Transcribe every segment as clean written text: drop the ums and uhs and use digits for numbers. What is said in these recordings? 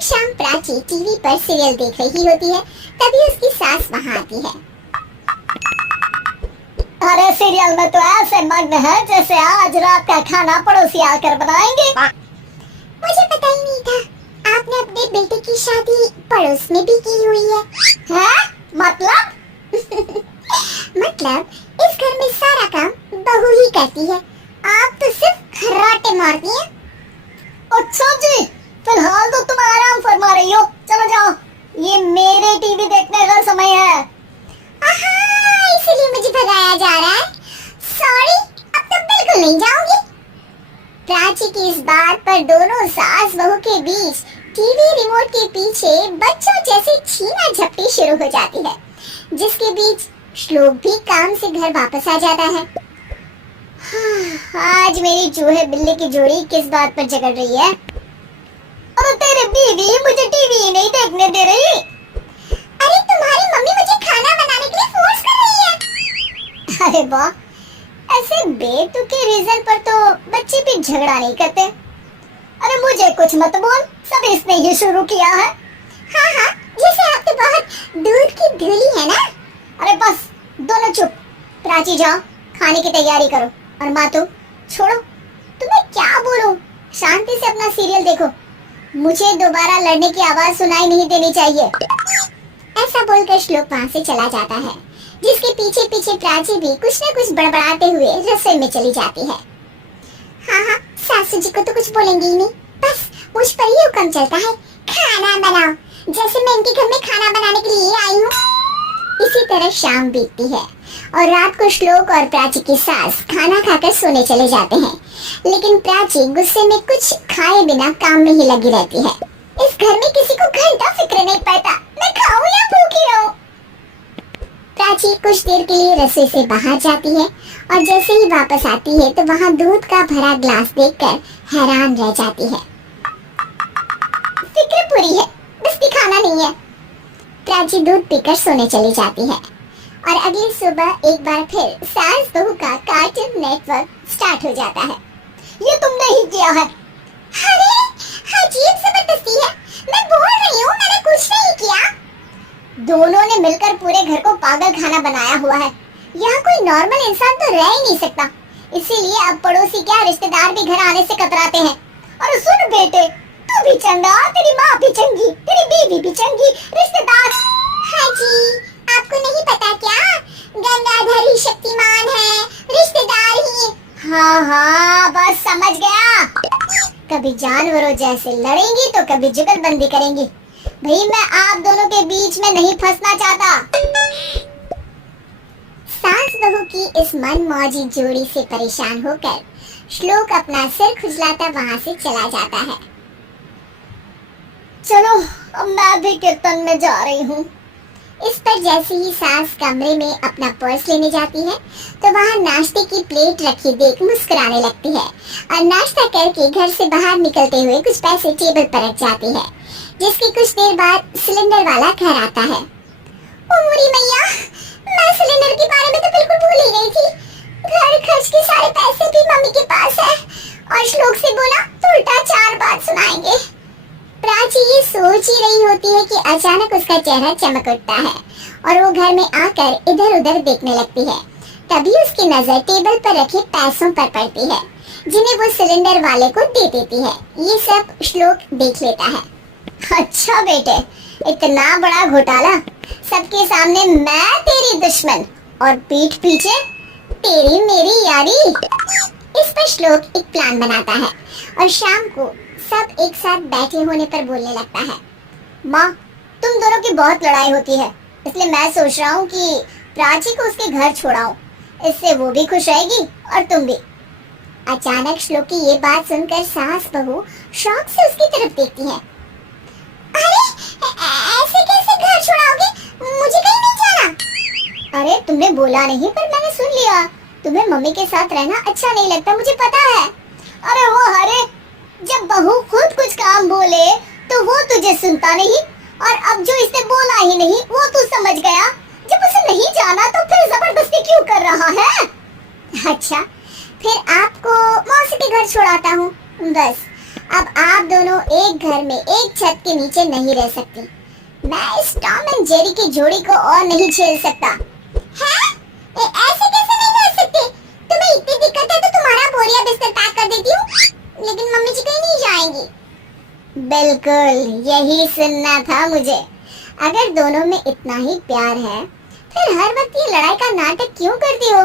एक शाम प्राची टीवी पर सीरियल देख रही होती है, तभी उसकी सास वहाँ आती है। अरे सीरियल में तो ऐसे मग्न है जैसे आज रात का खाना पड़ोसी आकर बनाएंगे। मुझे पता ही नहीं था आपने अपने बेटे की शादी पड़ोस में भी की हुई है। हैं? मतलब? मतलब इस घर में सारा काम बहू ही करती है, आप तो सिर्फ खर्राटे मारती हैं। अच्छा जी, फिलहाल तो तुम आराम फरमा रही हो, चलो जाओ, ये मेरे टीवी देखने का समय है। इसलिए मुझे भगाया जा रहा है। सॉरी, अब तो बिल्कुल नहीं जाऊंगी। प्राची की इस बात पर दोनों सास बहू के बीच टीवी रिमोट के पीछे बच्चों जैसे छीना झपटी शुरू हो जाती है, जिसके बीच श्लोक भी काम से घर वापस आ जाता है। आज मेरी चूहे बिल्ली की जोड़ी किस बात पर झगड़ रही है? अरे तेरी बीवी मुझे टीवी नहीं देखने दे रही। अरे तुम्हारी मम्मी मुझे खाना बनाने के लिए फोर्स कर रही है। अरे वाह, ऐसे बेतुके रीजन पर तो बच्चे भी झगड़ा नहीं करते। अरे मुझे कुछ मत बोल, सब इसने ही शुरू किया है। हाँ, जैसे आप तो बहुत दूध की धूली है ना। अरे बस, दोनों चुप। प्राची जाओ, खाने की तैयारी करो, और माँ तुम छोड़ो। तुम्हें क्या बोलूं, शांति से अपना सीरियल देखो, मुझे दोबारा लड़ने की आवाज सुनाई नहीं देनी चाहिए। ऐसा बोलकर श्लोक वहाँ से चला जाता है, जिसके पीछे पीछे प्राची भी कुछ न कुछ बड़बड़ाते हुए रसोई में चली जाती है। हाँ, सासू जी को तो कुछ बोलेंगी ही नहीं, बस मुझ पर ही हुक्म चलता है, खाना बनाओ, जैसे मैं इनके घर में खाना बनाने के लिए आई हूँ। इसी तरह शाम बीतती है और रात को श्लोक और प्राची की सास खाना खाकर सोने चले जाते हैं, लेकिन प्राची गुस्से में कुछ खाए बिना काम में ही लगी रहती है। इस घर में किसी को घंटा फिक्र नहीं पड़ता, मैं खाऊं या भूखी रहूं। प्राची कुछ देर के लिए रसोई से बाहर जाती है और जैसे ही वापस आती है तो वहाँ दूध का भरा ग्लास देखकर हैरान रह जाती है। फिक्र पूरी है, बस दिखाना नहीं है। प्राची दूध पीकर सोने चली जाती है और अगली सुबह एक बार फिर सास बहू का कार्टून नेटवर्क स्टार्ट हो जाता है। ये तुमने ही किया है। अरे अजीब जबरदस्ती है, मैं बोल रही हूँ मैंने कुछ नहीं किया। दोनों ने मिलकर पूरे घर को पागल खाना बनाया हुआ है। यहाँ कोई नॉर्मल इंसान तो रह ही नहीं सकता, इसीलिए अब पड़ोसी क्या रिश्तेदार भी घर आने से कतराते हैं। और सुन बेटे, तू भी चंगा, तेरी माँ भी चंगी, तेरी बीवी भी चंगी, रिश्तेदार। हाँ जी, आपको नहीं पता क्या, गंगाधर ही शक्तिमान है, रिश्तेदार ही। हाँ, बस समझ गया। कभी जानवरों जैसे लड़ेंगी तो कभी जुगलबंदी करेंगी। भाई मैं आप दोनों के बीच में नहीं फंसना चाहता। सास बहू की इस मनमौजी जोड़ी से परेशान होकर श्लोक अपना सिर खुजलाता वहाँ से चला जाता है। चलो अब मैं भी कीर्तन में जा रही हूँ। इस पर जैसे ही सास कमरे में अपना पर्स लेने जाती है तो वहाँ नाश्ते की प्लेट रखी देख मुस्कुराने लगती है और नाश्ता करके घर से बाहर निकलते हुए कुछ पैसे टेबल पर रख जाती है, जिसके कुछ देर बाद सिलेंडर वाला घर आता है। ओ मुरी मैया, मैं सिलेंडर के बारे में तो बिल्कुल भूल ही गई थी। घर खर्च के सारे पैसे भी मम्मी के पास है और श्लोक से बोला तो उल्टा 4 बात सुनाएंगे। प्राची ये सोच ही रही होती है कि अचानक उसका चेहरा चमक उठता है और वो घर में आकर इधर उधर देखने लगती है। तभी उसकी नजर टेबल पर रखे पैसों पर पड़ती है, जिन्हें वो सिलेंडर वाले को दे देती है। ये सब श्लोक देख लेता है। अच्छा बेटे, इतना बड़ा घोटाला, सबके सामने मैं तेरी दुश्मन और पीठ पीछे तेरी मेरी यारी। इस पर श्लोक एक प्लान बनाता है और शाम को सब एक साथ बैठे होने पर बोलने लगता है। माँ, तुम दोनों की बहुत लड़ाई होती है, इसलिए मैं सोच रहा हूँ कि प्राची को उसके घर छोड़ाऊं, इससे वो भी खुश रहेगी और तुम भी। अचानक श्लोक की ये बात सुनकर सास बहू शौक से उसकी तरफ देखती है। अरे ऐसे कैसे घर छोड़ाओगे, मुझे कहीं नहीं जाना। अरे तुमने बोला नहीं पर मैंने सुन लिया, तुम्हें मम्मी के साथ रहना अच्छा नहीं लगता, मुझे पता है। अरे वो अरे, जब बहू खुद कुछ काम बोले तो वो तुझे सुनता नहीं, और अब जो इसने बोला ही नहीं वो तू समझ गया। जब उसे नहीं जाना तो फिर जबरदस्ती क्यों कर रहा है? अच्छा, फिर आपको मौसी के घर छोड़ाता हूँ, बस अब आप दोनों एक घर में एक छत के नीचे नहीं रह सकती। मैं इस टॉम एंड जेरी की जोड़ी को और नहीं झेल सकता। हैं? ऐसे कैसे नहीं रह सकते? तुम्हें इतनी दिक्कत है तो तुम्हारा बोरिया बिस्तर पैक कर देती हूँ। लेकिन मम्मी जी कहीं नहीं जाएंगी। बिल्कुल यही सुनना था मुझे। अगर दोनों में इतना ही प्यार है फिर हर वक्त ये लड़ाई का नाटक क्यों करती हो?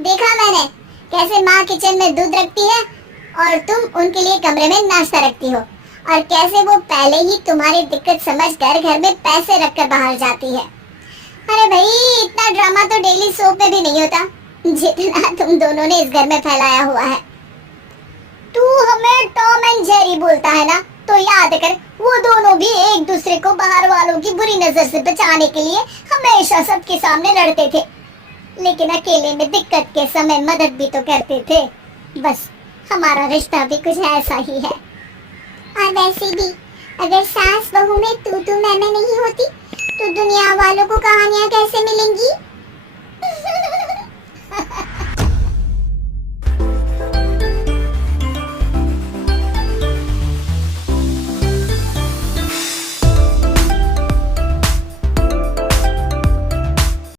देखा मैंने कैसे माँ किचन में दूध रखती है और तुम उनके लिए कमरे में नाश्ता रखती हो, और कैसे वो पहले ही तुम्हारी दिक्कत समझकर घर में पैसे रखकर बाहर जाती है। अरे भाई इतना ड्रामा तो डेली सोप में भी नहीं होता जितना तुम दोनों ने इस घर में फैलाया हुआ है। तू हमें टॉम एंड जेरी बोलता है ना, तो याद कर वो दोनों भी एक दूसरे को बाहर वालों की बुरी नजर से बचाने के लिए हमेशा सबके सामने लड़ते थे, लेकिन अकेले में दिक्कत के समय मदद भी तो करते थे। बस हमारा रिश्ता भी कुछ ऐसा ही है। और वैसे भी अगर सास बहू में तू मैं नहीं होती तो दुनिया वालों को कहानियां कैसे मिलेंगी?